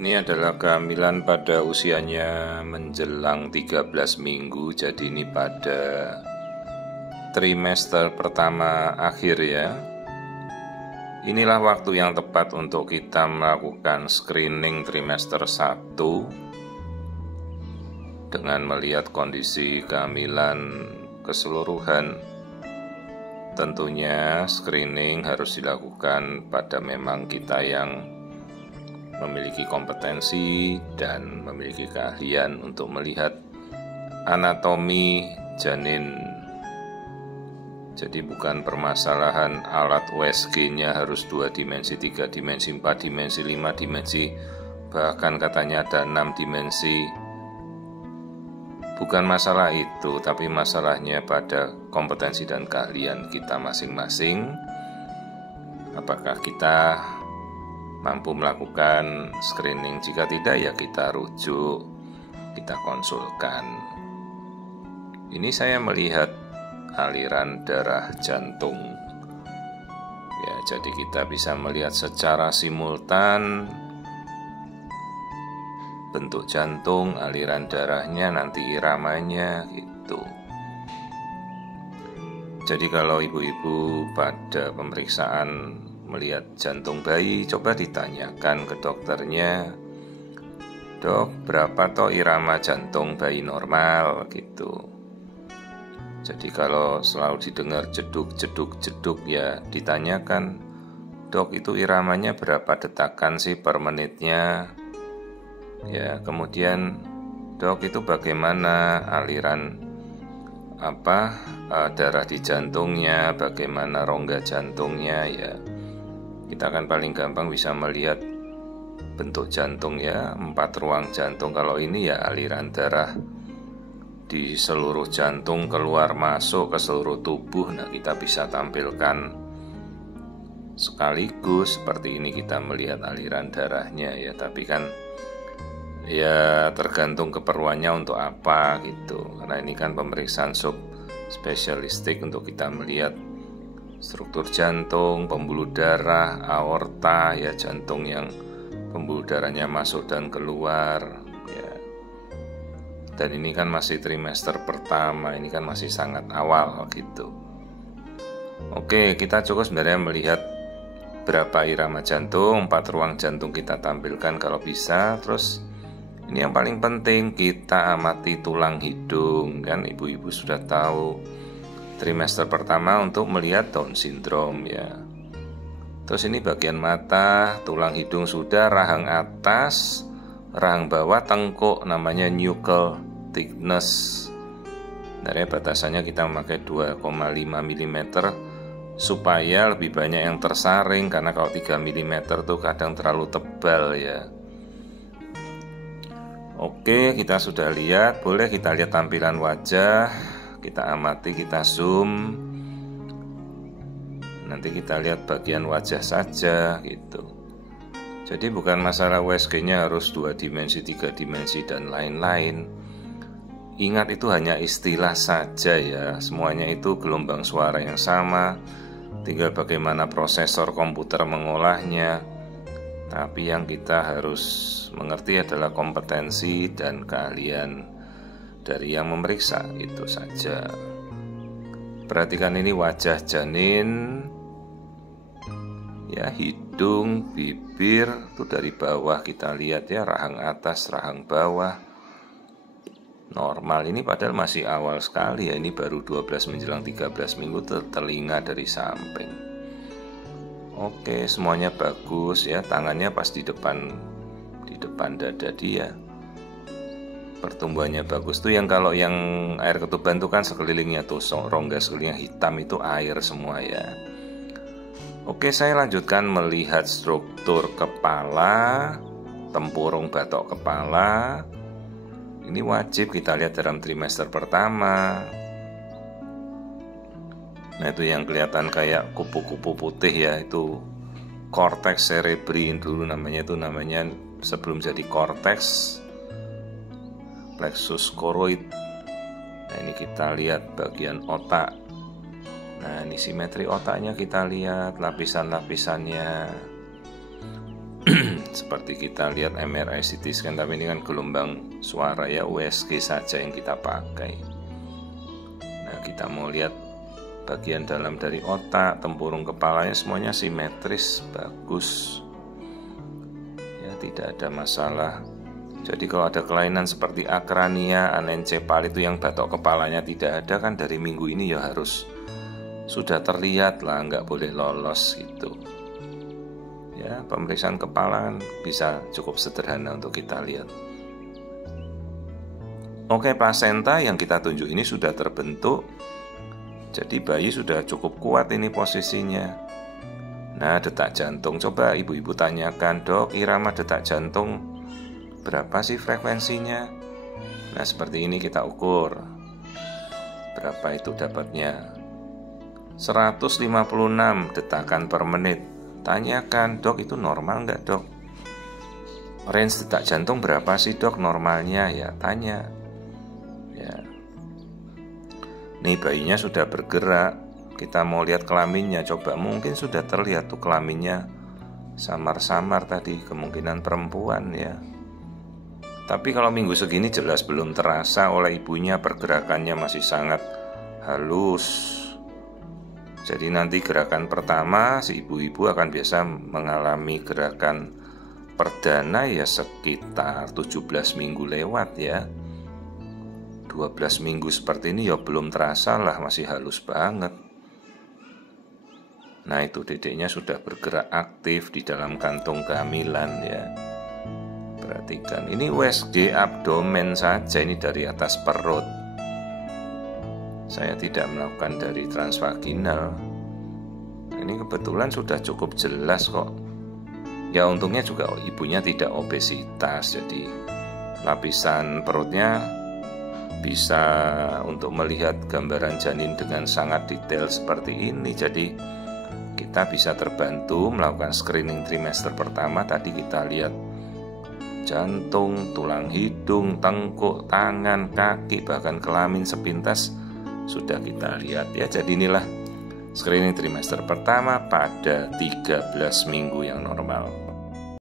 Ini adalah kehamilan pada usianya menjelang 13 minggu. Jadi ini pada trimester pertama akhir ya. Inilah waktu yang tepat untuk kita melakukan screening trimester 1 dengan melihat kondisi kehamilan keseluruhan. Tentunya screening harus dilakukan pada memang kita yang memiliki kompetensi dan memiliki keahlian untuk melihat anatomi janin. Jadi bukan permasalahan alat USG-nya harus 2 dimensi, 3 dimensi, 4 dimensi, 5 dimensi, bahkan katanya ada 6 dimensi. Bukan masalah itu, tapi masalahnya pada kompetensi dan keahlian kita masing-masing. Apakah kita mampu melakukan screening? Jika tidak, ya kita rujuk, kita konsulkan. Ini saya melihat aliran darah jantung ya, jadi kita bisa melihat secara simultan bentuk jantung, aliran darahnya, nanti iramanya gitu. Jadi kalau ibu-ibu pada pemeriksaan melihat jantung bayi, coba ditanyakan ke dokternya, "Dok, berapa toh irama jantung bayi normal?" gitu. Jadi kalau selalu didengar jeduk-jeduk-jeduk ya ditanyakan, "Dok, itu iramanya berapa detakan sih per menitnya?" Ya, kemudian, "Dok, itu bagaimana aliran darah di jantungnya, bagaimana rongga jantungnya?" Ya, kita akan paling gampang bisa melihat bentuk jantung ya, 4 ruang jantung. Kalau ini ya aliran darah di seluruh jantung keluar masuk ke seluruh tubuh. Nah, kita bisa tampilkan sekaligus seperti ini, kita melihat aliran darahnya ya. Tapi kan ya tergantung keperluannya untuk apa gitu. Karena ini kan pemeriksaan subspesialistik untuk kita melihat struktur jantung, pembuluh darah, aorta ya, jantung yang pembuluh darahnya masuk dan keluar ya. Dan ini kan masih trimester pertama, ini kan masih sangat awal gitu. Oke, kita cukup sebenarnya melihat berapa irama jantung, 4 ruang jantung kita tampilkan kalau bisa. Terus ini yang paling penting, kita amati tulang hidung. Kan ibu-ibu sudah tahu trimester pertama untuk melihat Down syndrome ya. Terus ini bagian mata, tulang hidung sudah, rahang atas, rahang bawah, tengkuk, namanya nuchal thickness. Dari batasannya kita memakai 2,5 mm supaya lebih banyak yang tersaring, karena kalau 3 mm tuh kadang terlalu tebal ya. Oke, kita sudah lihat, boleh kita lihat tampilan wajah, kita amati, kita zoom. Nanti kita lihat bagian wajah saja gitu. Jadi bukan masalah USG-nya harus 2 dimensi, 3 dimensi dan lain-lain. Ingat, itu hanya istilah saja ya. Semuanya itu gelombang suara yang sama, tinggal bagaimana prosesor komputer mengolahnya. Tapi yang kita harus mengerti adalah kompetensi dan keahlian dari yang memeriksa, itu saja. Perhatikan ini wajah janin ya, hidung, bibir itu dari bawah kita lihat ya, rahang atas, rahang bawah normal. Ini padahal masih awal sekali ya, ini baru 12 menjelang 13 minggu, telinga dari samping. Oke, semuanya bagus ya, tangannya pas di depan dada dia. Pertumbuhannya bagus tuh, yang kalau yang air ketuban tuh kan sekelilingnya tuh rongga sekelilingnya hitam, itu air semua ya. Oke, saya lanjutkan melihat struktur kepala, tempurung batok kepala. Ini wajib kita lihat dalam trimester pertama. Nah, itu yang kelihatan kayak kupu-kupu putih ya, itu cortex cerebri dulu namanya, itu namanya sebelum jadi cortex, plexus choroid. Nah, ini kita lihat bagian otak. Nah, ini simetri otaknya kita lihat, lapisan-lapisannya. seperti kita lihat MRI CT scan, tapi ini kan gelombang suara ya, USG saja yang kita pakai. Nah, kita mau lihat bagian dalam dari otak, tempurung kepalanya semuanya simetris, bagus ya, tidak ada masalah. Jadi kalau ada kelainan seperti akrania, anencefal itu yang batok kepalanya tidak ada, kan dari minggu ini ya harus sudah terlihat lah, nggak boleh lolos gitu ya. Pemeriksaan kepala kan bisa cukup sederhana untuk kita lihat. Oke, plasenta yang kita tunjuk ini sudah terbentuk, jadi bayi sudah cukup kuat ini posisinya. Nah, detak jantung, coba ibu-ibu tanyakan, dok, irama detak jantung berapa sih frekuensinya? Nah, seperti ini kita ukur. Berapa itu dapatnya? 156 detakan per menit. Tanyakan, dok, itu normal nggak, dok? Range detak jantung berapa sih, dok, normalnya? Ya, tanya. Ya. Nih, bayinya sudah bergerak. Kita mau lihat kelaminnya. Coba, mungkin sudah terlihat tuh kelaminnya samar-samar tadi, kemungkinan perempuan ya. Tapi kalau minggu segini jelas belum terasa oleh ibunya, pergerakannya masih sangat halus. Jadi nanti gerakan pertama si ibu-ibu akan biasa mengalami gerakan perdana ya sekitar 17 minggu lewat ya. 12 minggu seperti ini ya belum terasa lah, masih halus banget. Nah, itu dedeknya sudah bergerak aktif di dalam kantung kehamilan ya. Perhatikan, ini USG abdomen saja, ini dari atas perut. Saya tidak melakukan dari transvaginal. Ini kebetulan sudah cukup jelas kok. Ya, untungnya juga ibunya tidak obesitas, jadi lapisan perutnya bisa untuk melihat gambaran janin dengan sangat detail seperti ini. Jadi kita bisa terbantu melakukan screening trimester pertama. Tadi kita lihat jantung, tulang hidung, tengkuk, tangan, kaki, bahkan kelamin sepintas sudah kita lihat ya. Jadi inilah screening trimester pertama pada 13 minggu yang normal.